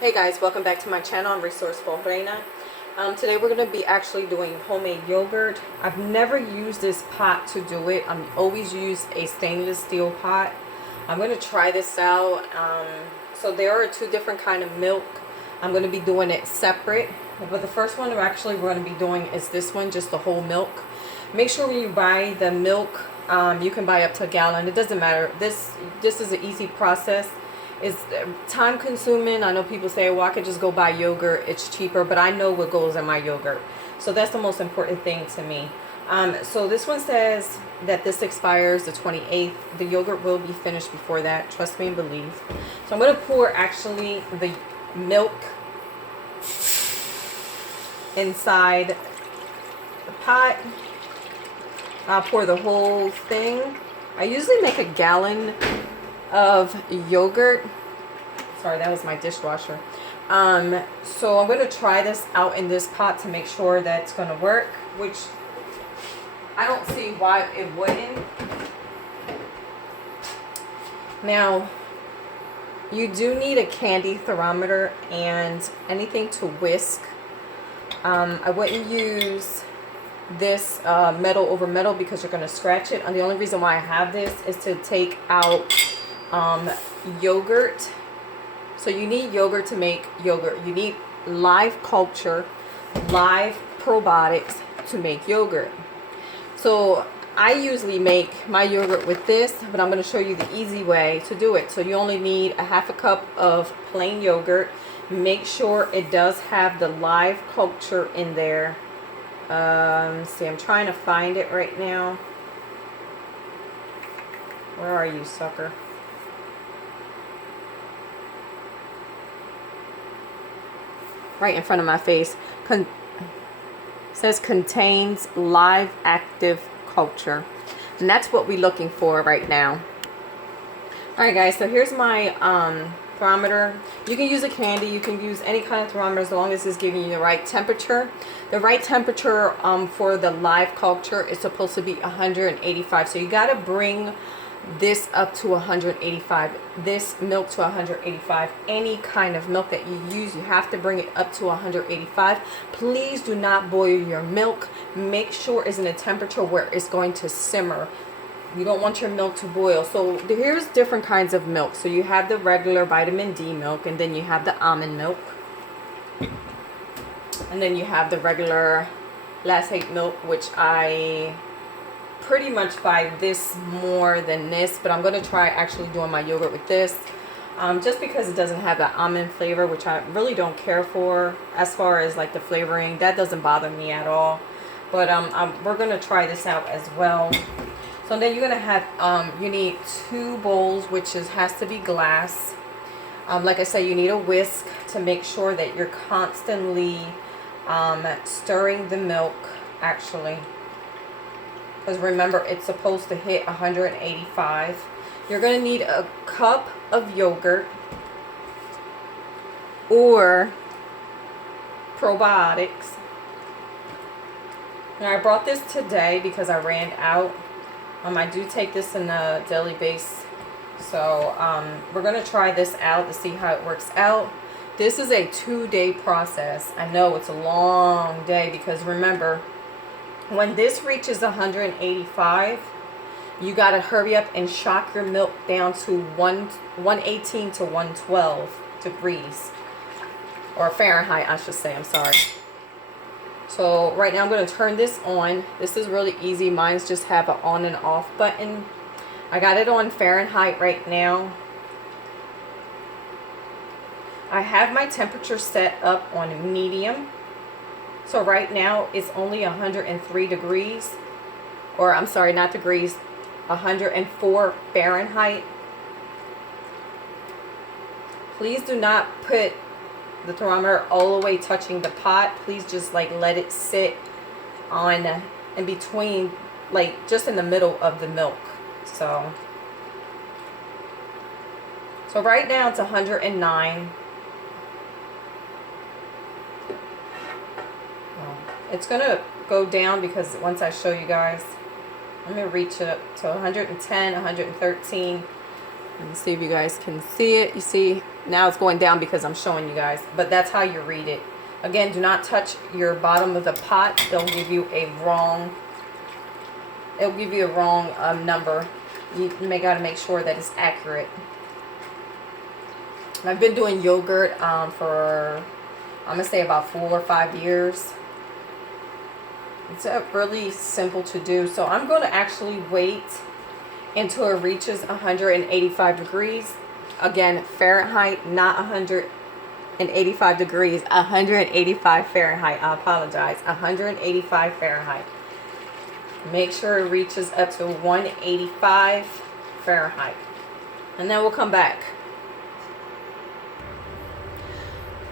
Hey guys, welcome back to my channel. I'm Resourceful Reina. Today we're going to be actually doing homemade yogurt. I've never used this pot to do it. I'm always use a stainless steel pot. I'm going to try this out. So there are two different kind of milk. I'm going to be doing it separate. But the first one we're going to be doing is this one, just the whole milk. Make sure when you buy the milk, you can buy up to a gallon. It doesn't matter. This is an easy process. It's time consuming. I know people say, well, I could just go buy yogurt, it's cheaper, but I know what goes in my yogurt, so that's the most important thing to me. So this one says that this expires the 28th. The yogurt will be finished before that, trust me and believe. So I'm going to pour actually the milk inside the pot. I'll pour the whole thing. I usually make a gallon of yogurt. Sorry, that was my dishwasher. So I'm going to try this out in this pot to make sure that it's going to work, which I don't see why it wouldn't. Now, you do need a candy thermometer and anything to whisk. I wouldn't use this metal over metal because you're going to scratch it. And the only reason why I have this is to take out yogurt. So you need yogurt to make yogurt. You need live culture, live probiotics to make yogurt. So I usually make my yogurt with this, but I'm going to show you the easy way to do it. So you only need a half a cup of plain yogurt. Make sure it does have the live culture in there. See, I'm trying to find it right now. Where are you, sucker? Right in front of my face. Says contains live active culture, and that's what we're looking for right now. All right, guys. So here's my thermometer. You can use a candy. You can use any kind of thermometer as long as it's giving you the right temperature. The right temperature for the live culture is supposed to be 185. So you got to bring this up to 185. This milk to 185. Any kind of milk that you use, you have to bring it up to 185. Please do not boil your milk. Make sure it's in a temperature where it's going to simmer. You don't want your milk to boil. So here's different kinds of milk. So you have the regular vitamin D milk, and then you have the almond milk, and then you have the regular lactate milk, which I pretty much buy this more than this, but I'm going to try actually doing my yogurt with this, just because it doesn't have that almond flavor, which I really don't care for. As far as like the flavoring, that doesn't bother me at all, but we're going to try this out as well. So then you're going to have, you need 2 bowls, which has to be glass. Like I said, you need a whisk to make sure that you're constantly stirring the milk, actually. Because remember, it's supposed to hit 185. You're going to need a cup of yogurt or probiotics. Now, I brought this today because I ran out. I do take this in a daily base. So we're going to try this out to see how it works out. This is a 2-day process. I know it's a long day because remember, when this reaches 185, you got to hurry up and shock your milk down to 118 to 112 degrees. Or Fahrenheit, I should say. I'm sorry. So right now I'm going to turn this on. This is really easy. Mine's just have an on and off button. I got it on Fahrenheit right now. I have my temperature set up on medium. So right now it's only 103 degrees, or I'm sorry, not degrees, 104 Fahrenheit. Please do not put the thermometer all the way touching the pot. Please just like let it sit on in between, like just in the middle of the milk. So right now it's 109. It's going to go down because once I show you guys, I'm going to reach up to 110, 113. Let me see if you guys can see it. You see, now it's going down because I'm showing you guys. But that's how you read it. Again, do not touch your bottom of the pot. It'll give you a wrong number. You got to make sure that it's accurate. I've been doing yogurt for, I'm going to say about 4 or 5 years. It's really simple to do. So I'm going to actually wait until it reaches 185 degrees. Again, Fahrenheit, not 185 degrees. 185 Fahrenheit. I apologize. 185 Fahrenheit. Make sure it reaches up to 185 Fahrenheit. And then we'll come back.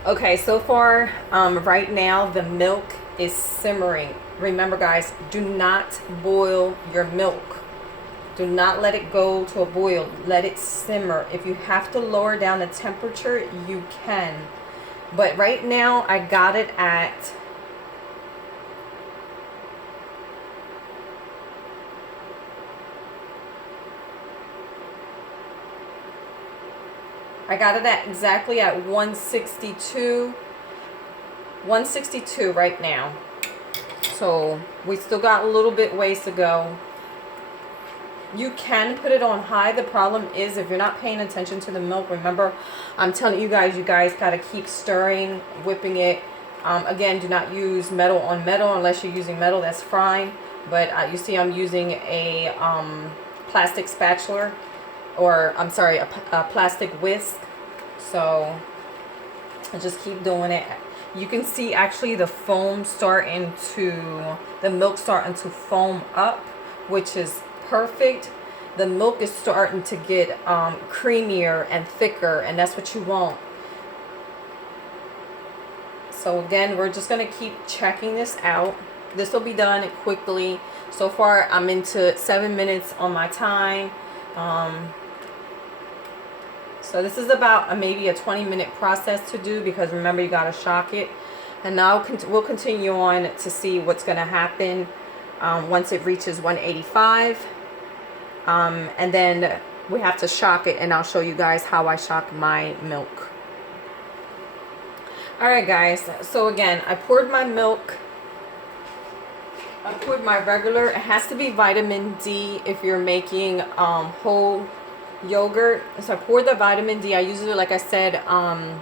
Okay, so far, right now, the milk is simmering. Remember, guys, do not boil your milk. Do not let it go to a boil. Let it simmer. If you have to lower down the temperature, you can. But right now, I got it at... exactly at 162. 162 right now. So we still got a little bit ways to go. You can put it on high. The problem is if you're not paying attention to the milk, remember, I'm telling you guys got to keep stirring, whipping it. Again, do not use metal on metal unless you're using metal. That's fine. But you see I'm using a plastic spatula, or I'm sorry, a plastic whisk. So I just keep doing it. You can see actually the milk starting to foam up, which is perfect. The milk is starting to get creamier and thicker, and that's what you want. So again, we're just going to keep checking this out. This will be done quickly. So far, I'm into 7 minutes on my time. So this is about maybe a 20-minute process to do, because remember, you got to shock it. And now we'll continue on to see what's going to happen once it reaches 185. And then we have to shock it, and I'll show you guys how I shock my milk. Alright guys, so again, I poured my milk. I poured my regular. It has to be vitamin D if you're making whole yogurt. So I poured the vitamin D. I usually, like I said, I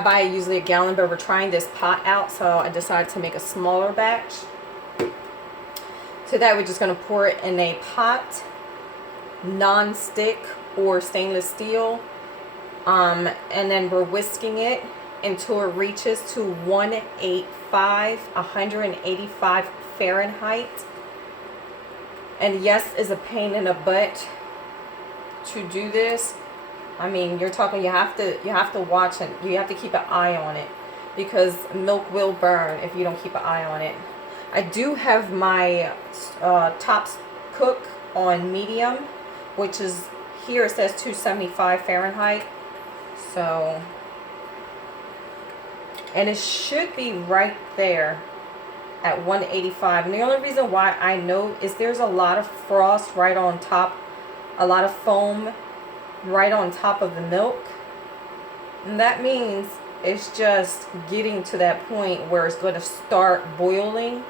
buy usually a gallon, but we're trying this pot out, so I decided to make a smaller batch. So that we're just going to pour it in a pot, non-stick or stainless steel, and then we're whisking it until it reaches to 185 Fahrenheit. And yes, it's a pain in the butt to do this. I mean, you're talking, you have to watch, and you have to keep an eye on it, because milk will burn if you don't keep an eye on it. I do have my top cook on medium, which is, here it says 275 Fahrenheit. So, and it should be right there at 185. And the only reason why I know is there's a lot of frost right on top, a lot of foam right on top of the milk. And that means it's just getting to that point where it's going to start boiling.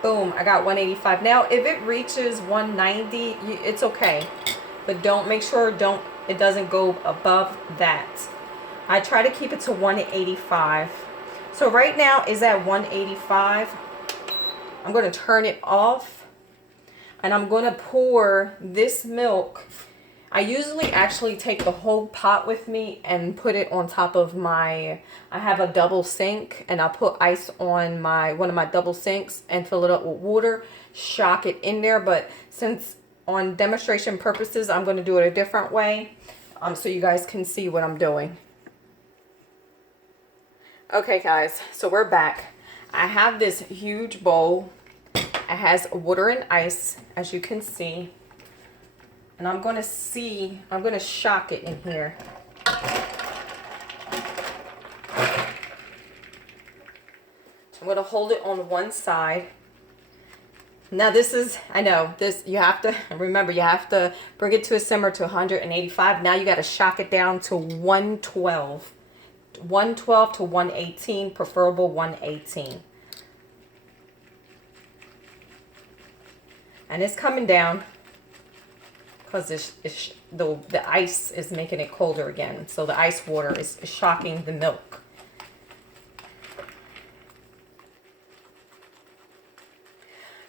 Boom, I got 185. Now, if it reaches 190, it's okay. But make sure it doesn't go above that. I try to keep it to 185. So right now is at 185. I'm going to turn it off, and I'm going to pour this milk. I usually actually take the whole pot with me and put it on top of I have a double sink, and I put ice on one of my double sinks and fill it up with water, shock it in there. But since on demonstration purposes, I'm going to do it a different way, so you guys can see what I'm doing. Okay guys, so we're back. I have this huge bowl. It has water and ice, as you can see. And I'm going to shock it in here. So I'm going to hold it on one side. Now this is, I know, this, you have to, remember, you have to bring it to a simmer to 185. Now you got to shock it down to 112. 112 to 118, preferable 118. And it's coming down because the ice is making it colder again. So the ice water is shocking the milk.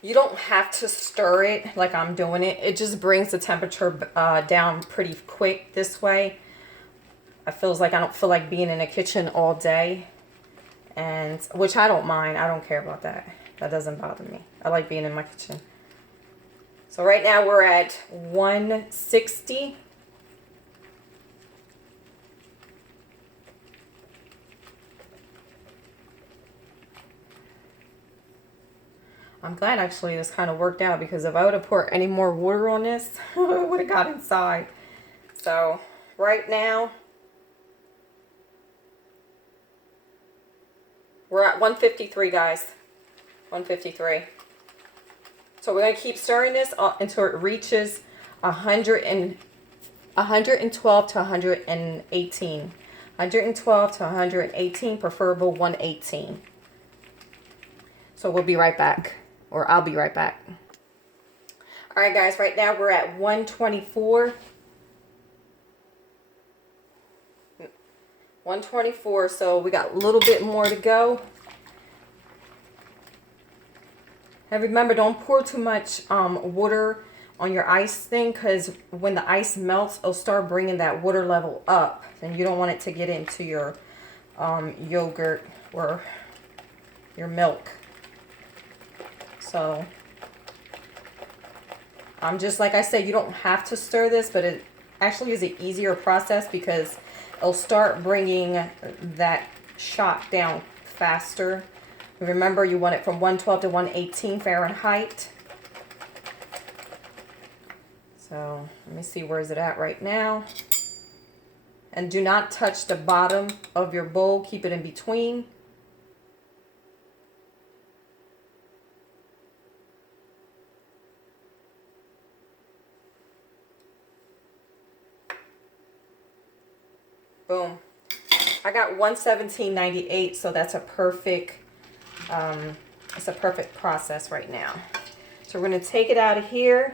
You don't have to stir it like I'm doing it. It just brings the temperature down pretty quick this way. It feels like I don't feel like being in the kitchen all day. And which I don't mind. I don't care about that. That doesn't bother me. I like being in my kitchen. So right now we're at 160. I'm glad actually this kind of worked out, because if I would have poured any more water on this, it would have got inside. So right now we're at 153, guys. 153. So we're going to keep stirring this until it reaches 112 to 118. 112 to 118, preferable 118. So we'll be right back. Or I'll be right back. All right, guys. Right now we're at 124. 124. So we got a little bit more to go. And remember, don't pour too much water on your ice thing, because when the ice melts, it'll start bringing that water level up. And you don't want it to get into your yogurt or your milk. So, just like I said, you don't have to stir this, but it actually is an easier process because it'll start bringing that shock down faster. Remember, you want it from 112 to 118 Fahrenheit. So, let me see, where is it at right now? And do not touch the bottom of your bowl. Keep it in between. Boom. I got 117.98, so that's a perfect, it's a perfect process right now. So we're going to take it out of here.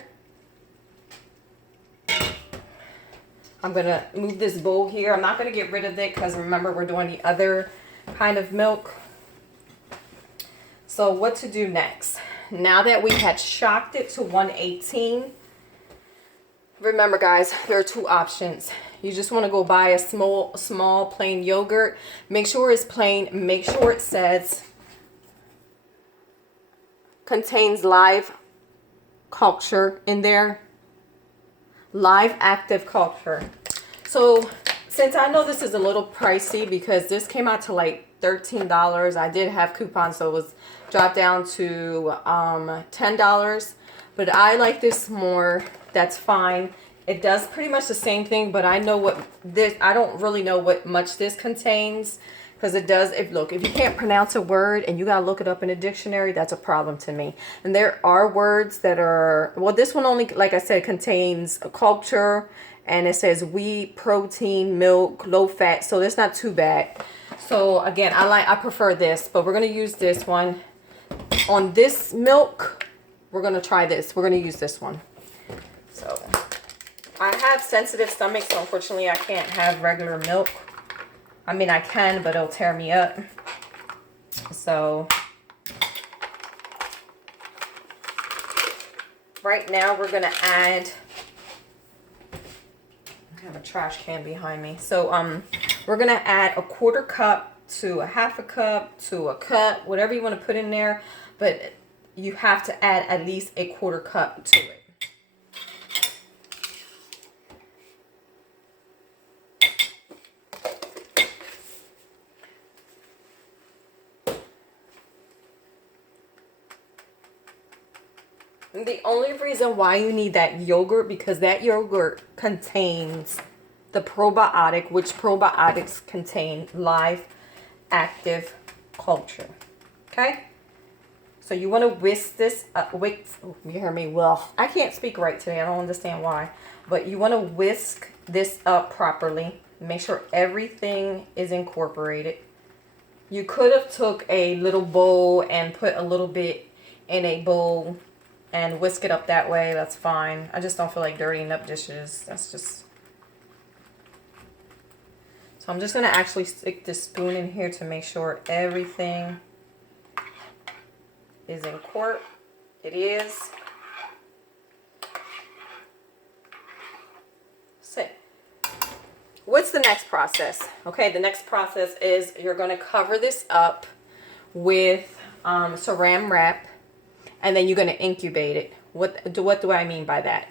I'm going to move this bowl here. I'm not going to get rid of it because remember, we're doing the other kind of milk. So what to do next? Now that we had shocked it to 118, remember guys, there are two options. You just want to go buy a small plain yogurt. Make sure it's plain. Make sure it says contains live culture in there. Live active culture. So since I know this is a little pricey because this came out to like $13. I did have coupons, so it was dropped down to $10. But I like this more. That's fine. It does pretty much the same thing, but I know what this, I don't really know what much this contains, because it does, if you can't pronounce a word and you got to look it up in a dictionary, that's a problem to me. And there are words that are, well, this one only, like I said, contains a culture, and it says wheat, protein, milk, low fat, so that's not too bad. So again, I prefer this, but we're going to use this one. On this milk, we're going to try this. We're going to use this one. So I have sensitive stomach, so unfortunately I can't have regular milk. I mean, I can, but it'll tear me up. So right now we're going to add, I have a trash can behind me. So we're going to add a 1/4 cup to a 1/2 cup to a cup, whatever you want to put in there. But you have to add at least a 1/4 cup to it. The only reason why you need that yogurt, because that yogurt contains the probiotic, which probiotics contain live active culture. Okay? So you want to whisk this up. You hear me? Well, I can't speak right today. I don't understand why. But you want to whisk this up properly. Make sure everything is incorporated. You could have took a little bowl and put a little bit in a bowl and whisk it up that way. That's fine. I just don't feel like dirtying up dishes. That's just... So I'm just going to actually stick this spoon in here to make sure everything is in quart. It is. So, what's the next process? Okay, the next process is you're going to cover this up with saran wrap, and then you're going to incubate it. What do I mean by that?